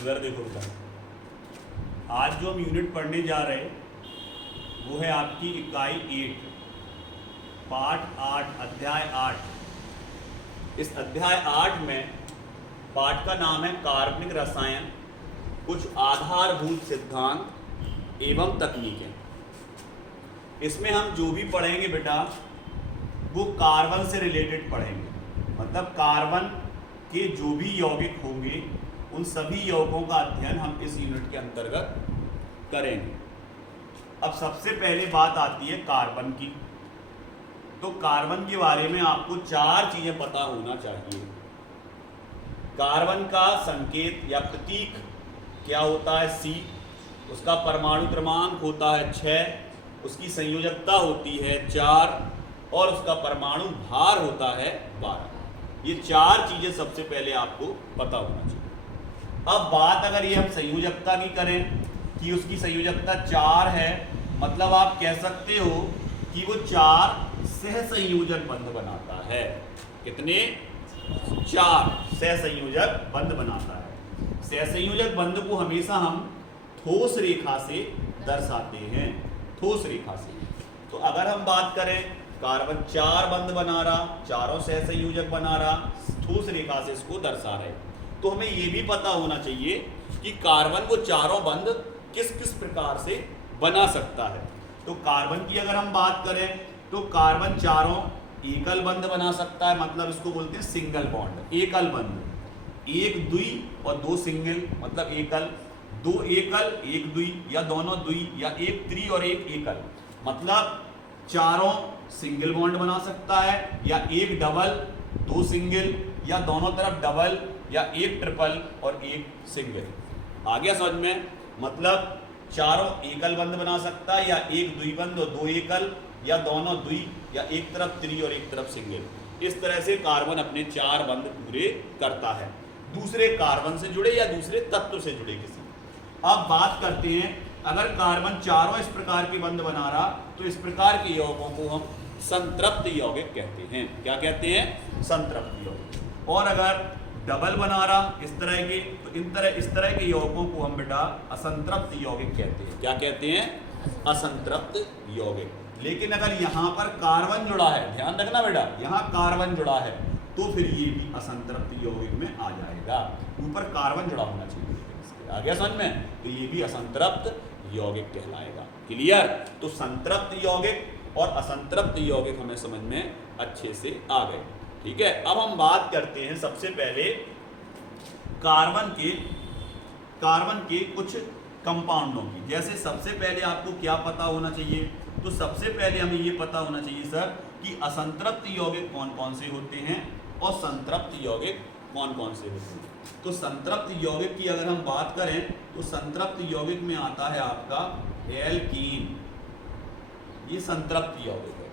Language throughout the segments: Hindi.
इधर देखो बेटा, आज जो हम यूनिट पढ़ने जा रहे हैं वो है आपकी इकाई 8 पाठ 8 अध्याय 8। इस अध्याय 8 में पाठ का नाम है कार्बनिक रसायन, कुछ आधारभूत सिद्धांत एवं तकनीकें। इसमें हम जो भी पढ़ेंगे बेटा वो कार्बन से रिलेटेड पढ़ेंगे, मतलब कार्बन के जो भी यौगिक होंगे उन सभी यौगिकों का अध्ययन हम इस यूनिट के अंतर्गत करेंगे। अब सबसे पहले बात आती है कार्बन की। तो कार्बन के बारे में आपको 4 चीजें पता होना चाहिए। कार्बन का संकेत या प्रतीक क्या होता है? C, उसका परमाणु क्रमांक होता है 6, उसकी संयोजकता होती है 4 और उसका परमाणु भार होता है 12। ये 4 चीजें सबसे पहले आपको पता होना चाहिए। अब बात अगर ये हम संयोजकता की करें कि उसकी संयोजकता 4 है, मतलब आप कह सकते हो कि वो 4 सहसंयोजक बंध बनाता है। कितने? 4 सहसंयोजक बंध बनाता है। सहसंयोजक बंध को हमेशा हम ठोस रेखा से दर्शाते हैं, ठोस रेखा से। तो अगर हम बात करें कार्बन 4 बंध बना रहा, चारों सहसंयोजक बना रहा, ठोस रेखा से इसको दर्शा रहे, तो हमें ये भी पता होना चाहिए कि कार्बन वो चारों बंध किस किस प्रकार से बना सकता है। तो कार्बन की अगर हम बात करें तो कार्बन चारों एकल बंध बना सकता है, मतलब इसको बोलते हैं सिंगल बॉन्ड, एकल बंध। 1 द्वि और 2 सिंगल मतलब एकल, 2 एकल 1 द्वि या दोनों द्वि या 1 त्रि और 1 एकल, मतलब चारों सिंगल बॉन्ड बना सकता है, या 1 डबल 2 सिंगल या दोनों तरफ डबल, या 1 ट्रिपल और 1 सिंगल। आ गया समझ में? मतलब चारों एकल बंध बना सकता है, या 1 द्विबंध और 2 एकल, या दोनों द्वि, या एक तरफ त्रि और एक तरफ सिंगल। इस तरह से कार्बन अपने 4 बंध पूरे करता है, दूसरे कार्बन से जुड़े या दूसरे तत्व से जुड़े किसी। अब बात करते हैं अगर कार्बन चारों इस प्रकार के बंध बना रहा तो इस प्रकार के यौगिकों को हम संतृप्त यौगिक कहते हैं। क्या कहते हैं? संतृप्त यौगिक। और अगर डबल बना रहा इस तरह के, तो इस तरह के यौगिकों को हम बेटा असंतृप्त यौगिक कहते हैं। क्या कहते हैं? असंतृप्त यौगिक। लेकिन अगर यहाँ पर कार्बन जुड़ा है, ध्यान रखना बेटा, यहाँ कार्बन जुड़ा है तो फिर ये भी असंतृप्त यौगिक में आ जाएगा। ऊपर कार्बन जुड़ा होना चाहिए, आ गया समझ में? तो ये भी असंतृप्त यौगिक कहलाएगा। क्लियर? तो संतृप्त यौगिक और असंतृप्त यौगिक हमें समझ में अच्छे से आ गए। ठीक है, अब हम बात करते हैं सबसे पहले कार्बन के कुछ कंपाउंडों की। जैसे सबसे पहले आपको क्या पता होना चाहिए? तो सबसे पहले हमें ये पता होना चाहिए सर कि असंतृप्त यौगिक कौन कौन से होते हैं और संतृप्त यौगिक कौन कौन से होते हैं। तो संतृप्त यौगिक की अगर हम बात करें तो संतृप्त यौगिक में आता है आपका एल्कीन, ये संतृप्त यौगिक है।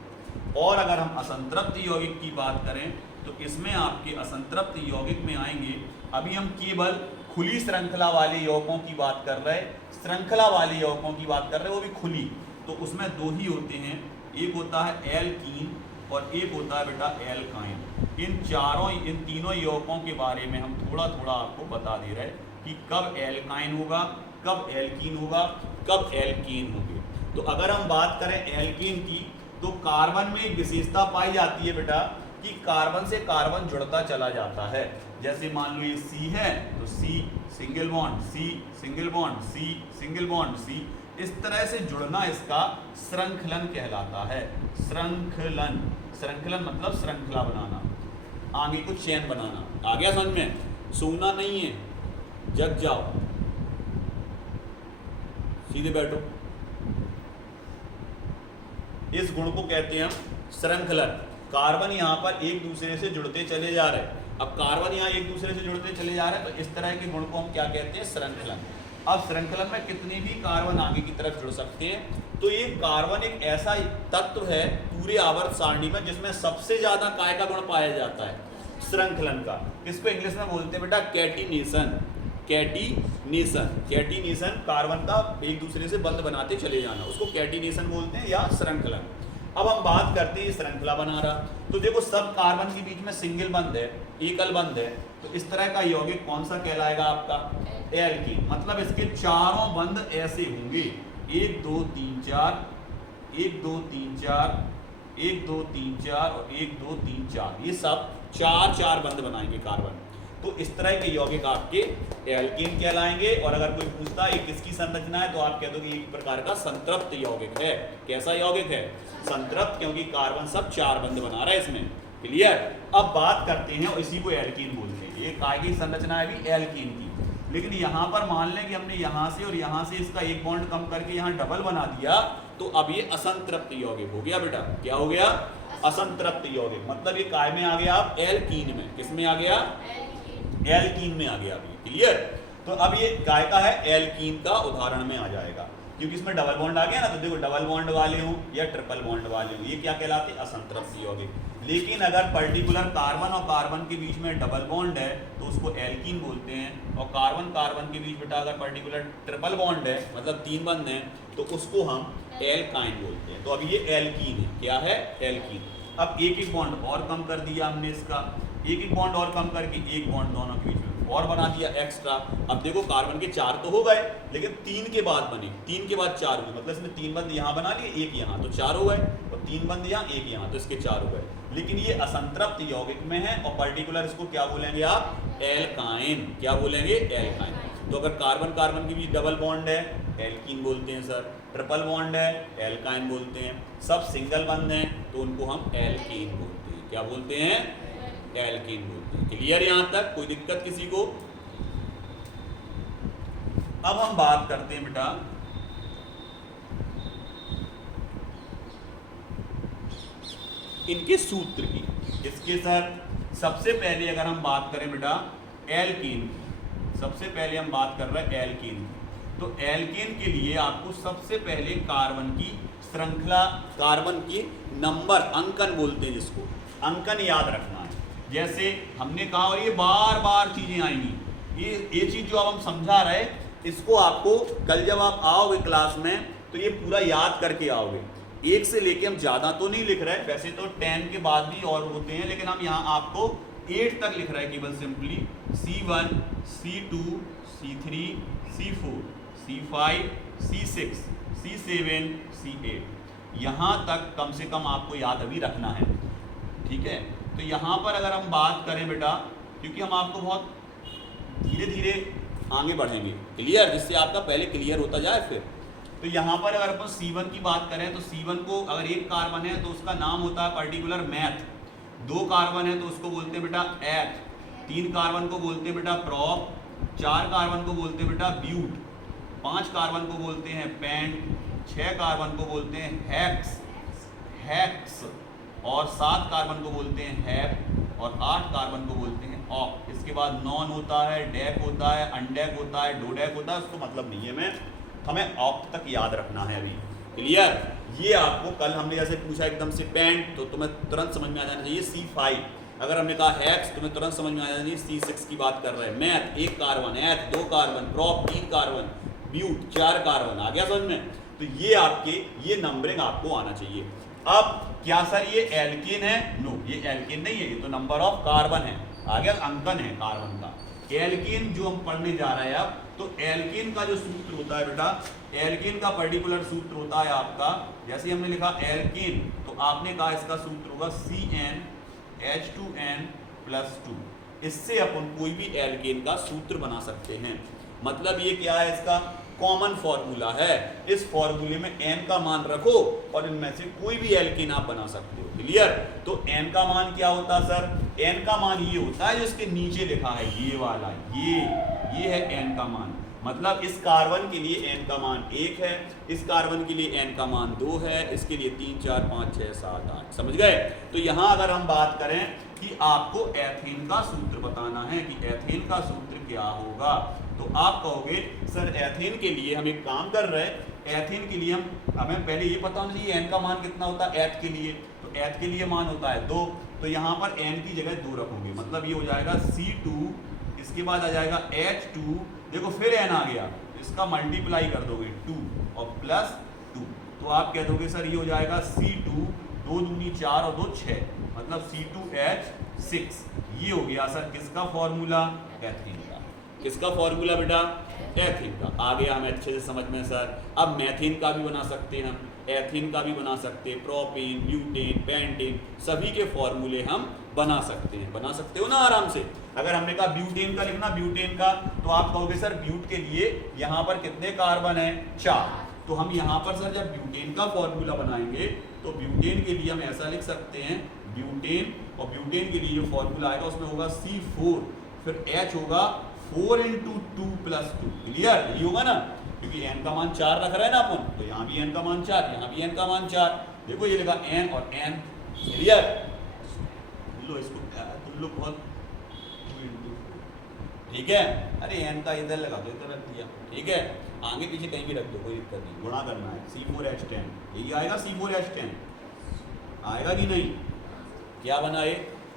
और अगर हम असंतृप्त यौगिक की बात करें तो इसमें आपके असंतृप्त यौगिक में आएंगे, अभी हम केवल खुली श्रृंखला वाले यौगिकों की बात कर रहे हैं, श्रृंखला वाले यौगिकों की बात कर रहे हैं, वो भी खुली। तो उसमें 2 ही होते हैं, एक होता है एल्कीन और एक होता है बेटा एल्काइन। इन तीनों यौगिकों के बारे में हम थोड़ा थोड़ा आपको बता दे रहे हैं कि कब एल्काइन होगा, कब एल्कीन होगा, कब एल्कीन होंगे। तो अगर हम बात करें एल्कीन की तो कार्बन में एक विशेषता पाई जाती है बेटा कि कार्बन से कार्बन जुड़ता चला जाता है। जैसे मान लो ये C है तो C single bond, C single bond, C single bond, C। इस तरह से जुड़ना इसका श्रृंखलन कहलाता है। श्रृंखलन, श्रृंखलन मतलब श्रृंखला बनाना, आगे कुछ चेन बनाना। आ गया समझ में? सोना नहीं है, जग जाओ, सीधे बैठो। इस गुण को कहते हैं हम श्रृंखलन। कार्बन यहाँ पर एक दूसरे से जुड़ते चले जा रहे हैं। अब कार्बन यहाँ एक दूसरे से जुड़ते चले जा रहे हैं तो इस तरह के गुण को हम क्या कहते हैं? श्रृंखलन। अब श्रृंखलन में कितने भी कार्बन आगे की तरफ जुड़ सकते हैं। तो ये कार्बन एक ऐसा तत्व है पूरे आवर्त सारणी में जिसमें सबसे ज्यादा काय का गुण पाया जाता है? श्रृंखलन का। इसको इंग्लिश में बोलते हैं बेटा कैटिनेशन। कैटिनेशन, कैटिनेशन कार्बन का एक दूसरे से बंध बनाते चले जाना, उसको कैटिनेशन बोलते हैं या श्रृंखलन। अब हम बात करते हैं श्रृंखला बना रहा, तो देखो सब कार्बन के बीच में सिंगल बंध है, एकल बंध है, तो इस तरह का यौगिक कौन सा कहलाएगा आपका? एल्कीन, मतलब इसके चारों बंध ऐसे होंगे 1 2 3 4, 1 2 3 4, 1 2 3 4 और 1 2 3 4, ये सब चार बंध बनाएंगे कार्बन। तो इस तरह के यौगिक आपके एल्कीन कहलाएंगे। और अगर कोई पूछता है किसकी संरचना है तो आप कह दो कि एक प्रकार का संतृप्त यौगिक है। कैसा यौगिक है? संतृप्त, क्योंकि कार्बन सब चार बंध बना रहा है इसमें। क्लियर? अब बात करते हैं और इसी को एल्कीन बोलते हैं। ये काय की संरचना है भी एल्कीन की, लेकिन यहाँ पर मान लें कि हमने यहाँ से और यहाँ से इसका एक बॉन्ड कम करके यहाँ डबल बना दिया, तो अब ये असंतृप्त यौगिक हो गया बेटा। क्या हो गया? असंतृप्त यौगिक। मतलब ये काय में आ गया, आप एल्कीन में। किस में आ गया? एल्कीन में आ गया अभी। क्लियर? तो अब ये काय का है, एल्कीन का उदाहरण में आ जाएगा, क्योंकि इसमें डबल बॉन्ड आ गया ना। तो देखो, डबल बॉन्ड वाले हो या ट्रिपल बॉन्ड वाले हो, ये क्या कहलाते हैं? असंतृप्त यौगिक। लेकिन अगर पर्टिकुलर कार्बन और कार्बन के बीच में डबल बॉन्ड है तो उसको एल्कीन बोलते हैं। और कार्बन कार्बन के बीच बेटा अगर पर्टिकुलर ट्रिपल बॉन्ड है, मतलब तीन बंध हैं, तो उसको हम एल्काइन बोलते हैं। तो अब ये एल्कीन है। क्या है? एल्कीन। अब एक एक बॉन्ड और कम कर दिया हमने इसका, एक एक बॉन्ड और कम करके एक बॉन्ड दोनों के बीच में और बना दिया एक्स्ट्रा। अब देखो, कार्बन के चार तो हो गए, लेकिन तीन के बाद बने, तीन के बाद चार हुए, मतलब इसमें तीन बंद यहाँ बना लिए, एक यहाँ, तो चार हो गए। और तीन बंद यहाँ, एक यहाँ, तो इसके चार हो गए। लेकिन ये असंतृप्त यौगिक में है और पर्टिकुलर इसको क्या बोलेंगे आप? एल्काइन। क्या बोलेंगे? एल्काइन। तो अगर कार्बन कार्बन के बीच डबल बॉन्ड है, एल्कीन बोलते हैं सर। ट्रिपल बॉन्ड है, एल्काइन बोलते हैं। सब सिंगल बंद हैं तो उनको हम एल्कीन बोलते हैं। क्या बोलते हैं? एल्कीन बोलते हैं। क्लियर यहां तक? कोई दिक्कत किसी को? अब हम बात करते हैं बेटा इनके सूत्र की। इसके सर सबसे पहले अगर हम बात करें बेटा एल्कीन, सबसे पहले हम बात कर रहे हैं एल्कीन। तो एल्कीन के लिए आपको सबसे पहले कार्बन की श्रृंखला, कार्बन की नंबर, अंकन बोलते हैं जिसको, अंकन याद रखना है। जैसे हमने कहा, और ये बार बार चीजें आएंगी, ये चीज जो अब हम समझा रहे, इसको आपको कल जब आप आओगे क्लास में तो ये पूरा याद करके आओगे। एक से लेके हम ज्यादा तो नहीं लिख रहे, वैसे तो 10 के बाद भी और होते हैं, लेकिन हम यहाँ आपको 8 तक लिख रहे हैं केवल simply. C1, C2, C3, C4, C5, C6, C7, C8, यहाँ तक कम से कम आपको याद अभी रखना है। ठीक है? तो यहाँ पर अगर हम बात करें बेटा, क्योंकि हम आपको बहुत धीरे धीरे आगे बढ़ेंगे, क्लियर, जिससे आपका पहले क्लियर होता जाए फिर। तो यहाँ पर अगर अपन C1 की बात करें तो C1 को अगर एक कार्बन है तो उसका नाम होता है पर्टिकुलर मैथ। दो कार्बन है तो उसको बोलते हैं बेटा एथ। तीन कार्बन को बोलते हैं बेटा प्रॉप। चार कार्बन को बोलते हैं बेटा ब्यूट। पांच कार्बन को बोलते हैं पेंट। छह कार्बन को बोलते हैं हेक्स। और सात कार्बन को बोलते हैं हैप। और आठ कार्बन को बोलते हैं ऑक। इसके बाद नॉन होता है, डेक होता है, अनडेक होता है, डोडेक होता है, उसको मतलब नहीं है, मैं हमें ऑक्ट तक याद रखना है अभी। क्लियर? ये आपको कल हमने जैसे पूछा एकदम से पेंट, तो तुम्हें तुरंत समझ में आ जाना चाहिए C5। अगर हमने कहा हेक्स, तुम्हें तुरंत समझ में आ जाना चाहिए C6 की बात कर रहे हैं। मैथ एक कार्बन, एथ दो कार्बन, प्रॉप तीन कार्बन, ब्यूट चार कार्बन। आ गया समझ में? तो ये आपके ये नंबरिंग आपको आना चाहिए। अब क्या सर ये एल्कीन है? नो, ये एल्कीन नहीं है, ये तो नंबर ऑफ कार्बन है। आ गया? अंकन है कार्बन का। एल्कीन जो हम पढ़ने जा रहे हैं अब, तो एल्कीन का जो सूत्र होता है बेटा, एल्कीन का पर्टिकुलर सूत्र होता है आपका, जैसे हमने लिखा एल्कीन, तो आपने कहा इसका सूत्र होगा CnH2n+2। इससे अपन कोई भी एल्कीन का सूत्र बना सकते हैं। मतलब ये क्या है, इसका कॉमन फॉर्मूला है। इस फॉर्मूले में n का मान रखो और इनमें से कोई भी एल्कीन आप बना सकते हो। क्लियर? तो n का मान क्या होता है सर? n का मान ये होता है जो इसके नीचे लिखा है, ये वाला, ये है n का मान। मतलब इस कार्बन के लिए n का मान 1 है, इस कार्बन के लिए n का मान 2 है, इसके लिए 3 4 5 6 7 8। समझ गए? तो यहाँ अगर हम बात करें कि आपको एथेन का सूत्र बताना है कि एथेन का सूत्र क्या होगा, तो आप कहोगे सर एथेन के लिए हम एक काम कर रहे हैं, एथेन के लिए हमें पहले ये पता होना चाहिए n का मान कितना होता है एथ के लिए। तो एथ के लिए मान होता है 2, तो यहाँ पर n की जगह 2 रखोगे, मतलब ये हो जाएगा C2, इसके बाद आ जाएगा H2, देखो फिर n आ गया, इसका मल्टीप्लाई कर दोगे 2 और +2, तो आप कह दोगे सर ये हो जाएगा C2, 2 दूनी 4 और 2 6, मतलब C2H6। ये हो गया सर किसका फॉर्मूला? एथेन का। किसका फॉर्मूला बेटा? एथीन का। आ गया हमें अच्छे से समझ में सर। अब मैथीन का भी बना सकते हैं हम, एथीन का भी बना सकते हैं, प्रोपेन, ब्यूटेन, पेंटेन, सभी के फॉर्मूले हम बना सकते हैं। बना सकते हो ना आराम से। अगर हमने कहा ब्यूटेन का लिखना, ब्यूटेन का, तो आप कहोगे सर ब्यूट के लिए यहाँ पर कितने कार्बन है? 4। तो हम यहाँ पर सर जब ब्यूटेन का फॉर्मूला बनाएंगे तो ब्यूटेन के लिए हम ऐसा लिख सकते हैं, ब्यूटेन, और ब्यूटेन के लिए जो फॉर्मूला आएगा उसमें होगा C4, फिर H होगा 4 × 2 + 2। क्लियर? यही होगा ना, क्योंकि n का मान 4 रख रहा है ना अपन, तो यहाँ भी n का मान 4, यहाँ भी n का मान 4। देखो ये लिखा n और n। क्लियर? लो इसको, तुम लोग बहुत 2 × 4, ठीक है? अरे n का इधर लगा दो, इधर रख दिया, ठीक है? आगे पीछे कहीं भी रख दो, कोई दिक्कत नहीं। गुणा करना है, C4H10, यही आएगा C4H10, आएगा कि नहीं? क्या बना ये?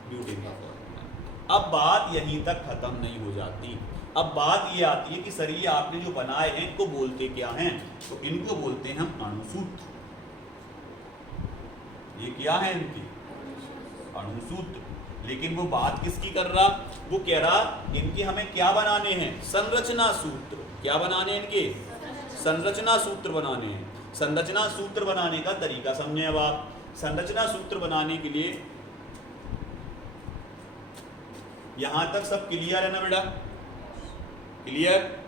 ब्यूटेन का फॉर्मूला। अब बात यहीं तक खत्म नहीं हो जाती। अब बात ये आती है कि सर ये आपने जो बनाए हैं इनको बोलते क्या हैं? तो इनको बोलते हैं हम अणुसूत्र। ये क्या है इनकी? अणुसूत्र। लेकिन वो बात किसकी कर रहा? वो कह रहा इनके हमें क्या बनाने हैं? संरचना सूत्र। क्या बनाने हैं इनके? संरचना सूत्र बनाने हैं। संरचना सूत्र बनाने का तरीका समझे। अब आप संरचना सूत्र बनाने के लिए, यहां तक सब क्लियर है ना बेटा? क्लियर?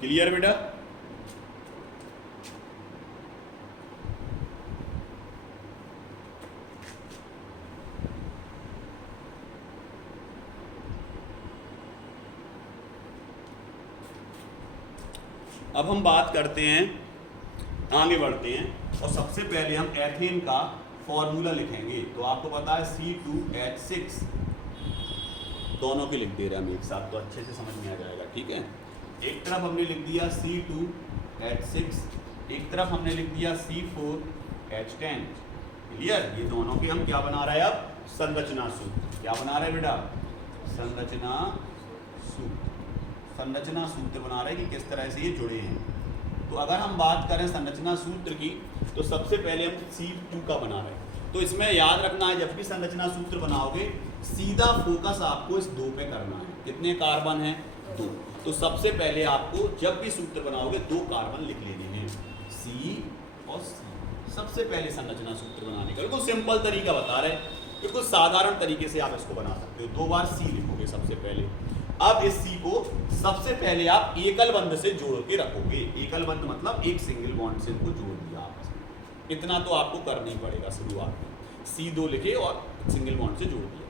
क्लियर बेटा? अब हम बात करते हैं, आगे बढ़ते हैं, और सबसे पहले हम एथेन का फॉर्मूला लिखेंगे। तो आपको पता है C2H6, दोनों के लिख दे रहे हैं हम एक साथ, तो अच्छे से समझ में आ जाएगा, ठीक है? एक तरफ हमने लिख दिया C2H6, एक तरफ हमने लिख दिया C4H10। क्लियर? ये दोनों के हम क्या बना रहे हैं अब? संरचना सूत्र। क्या बना रहे हैं बेटा? संरचना सूत्र। संरचना सूत्र बना रहे हैं कि किस तरह से ये जुड़े हैं। तो अगर हम बात करें संरचना सूत्र की, तो सबसे पहले हम C2 का बना रहे हैं। तो इसमें याद रखना है, जब भी संरचना सूत्र बनाओगे सीधा फोकस आपको इस 2 पे करना है। कितने कार्बन हैं? 2। तो सबसे पहले आपको जब भी सूत्र बनाओगे 2 कार्बन लिख लेने हैं, C और C। सबसे पहले संरचना सूत्र बनाने का बिल्कुल सिंपल तरीका बता रहे हैं, बिल्कुल साधारण तरीके से आप इसको बना सकते हो। 2 बार C लिखोगे सबसे पहले। अब इस C को सबसे पहले आप एकल बंध से जोड़ के रखोगे। एकल बंध मतलब एक सिंगल बॉन्ड से इनको जोड़ दिया आपस में। इतना तो आपको करना ही पड़ेगा शुरुआत में। C2 लिखे और सिंगल बॉन्ड से जोड़ दिया।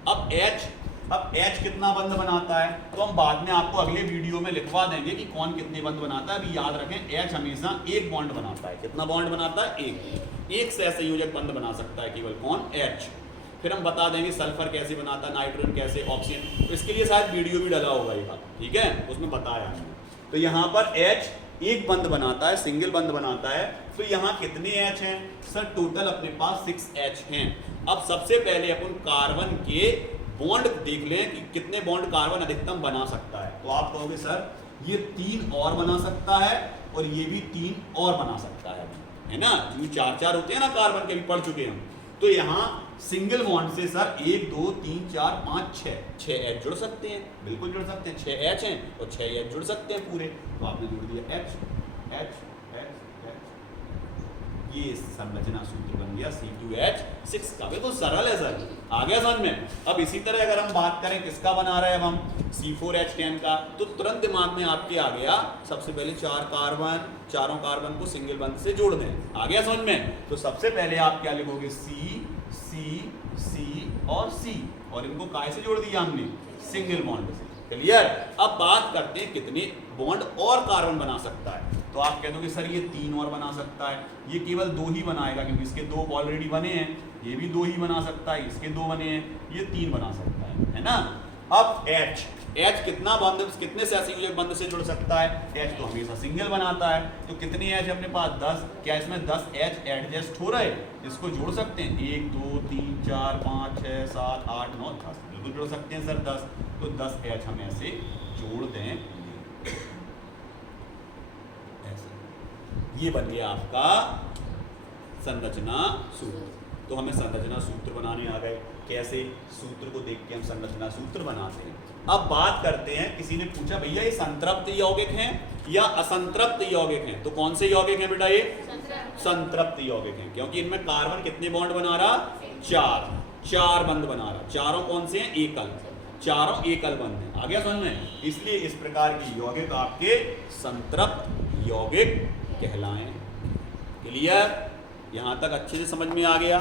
अब H कितना बंध बनाता है तो हम बाद में आपको अगले वीडियो में लिखवा देंगे कि कौन कितने बंध बनाता है। अभी याद रखें H हमेशा एक बॉन्ड बनाता है। कितना बॉन्ड बनाता है? एक सहसंयोजक बंध बना सकता है केवल कौन? H। फिर हम बता देंगे सल्फर कैसे बनाता है, नाइट्रोजन कैसे, ऑक्सीजन। तो इसके लिए शायद वीडियो भी डाला होगा ये बात, ठीक है? उसमें बताया हमने। तो यहाँ पर H एक बंध बनाता है, सिंगल बंध बनाता है। तो यहाँ कितने H हैं? सर टोटल अपने पास 6H हैं। अब सबसे पहले अपन कार्बन के बॉन्ड देख लें कि कितने बॉन्ड कार्बन अधिकतम बना सकता है। तो आप कहोगे सर ये 3 और बना सकता है और ये भी 3 और बना सकता है ना? जो 4-4 होते हैं ना कार्बन के, भी पढ़ चुके हैं हम। तो यहाँ सिंगल बॉन्ड से सर 1 2 3 4 5 6 H जुड़ सकते हैं, बिल्कुल जुड़ सकते हैं। 6 H हैं और 6 H जुड़ सकते हैं पूरे। तो आपने जोड़ दिया H H H H। ये संरचना सूत्र बन गया C2H6 का। बिल्कुल सरल है सर, आ गया समझ में? अब इसी तरह अगर हम बात करें किसका बना रहे हैं अब हम, C4H10 का, तो तुरंत दिमाग में आपके आ गया सबसे पहले 4 कार्बन, चारों कार्बन को सिंगल बंध से जोड़ दें। आ गया समझ में? तो सबसे पहले आप क्या लिखोगे? C C C और C, और इनको काय से जोड़ दिया हमने? सिंगल बॉन्ड से। क्लियर? अब बात करते हैं कितने बॉन्ड और कार्बन बना सकता है। तो आप कह दोगे सर ये 3 और बना सकता है। ये केवल 2 ही बनाएगा क्योंकि इसके 2 ऑलरेडी बने हैं। ये भी 2 ही बना सकता है, इसके 2 बने हैं, ये 3 बना सकता है ना? अब H कितना बंध, कितने सहसंयोजक बंध से जुड़ सकता है? H तो हमेशा सिंगल बनाता है। तो कितने H अपने पास? 10। क्या इसमें 10 H एडजस्ट हो रहे? इसको जोड़ सकते हैं। 1 2 3 4 5 6 7 8 9 10, बिल्कुल जोड़ सकते हैं सर 10। तो 10 H हम ऐसे जोड़ दें ये बन गया आपका संरचना सूत्र। तो हमें संरचना सूत्र बनाने आ गए। कैसे? सूत्र को देख के हम संरचना सूत्र बनाते हैं। अब बात करते हैं, किसी ने पूछा भैया ये संतृप्त यौगिक हैं या असंतृप्त यौगिक हैं? तो कौन से यौगिक हैं बेटा? ये संतृप्त यौगिक हैं, क्योंकि इनमें कार्बन कितने बॉन्ड बना रहा? 4 बंध बना रहा। चारों कौन से हैं? एकल। चारों एकल बंध हैं। आ गया समझ में? इसलिए इस प्रकार की यौगिक आपके संतृप्त यौगिक कहलाएं। क्लियर? यहां तक अच्छे से समझ में आ गया?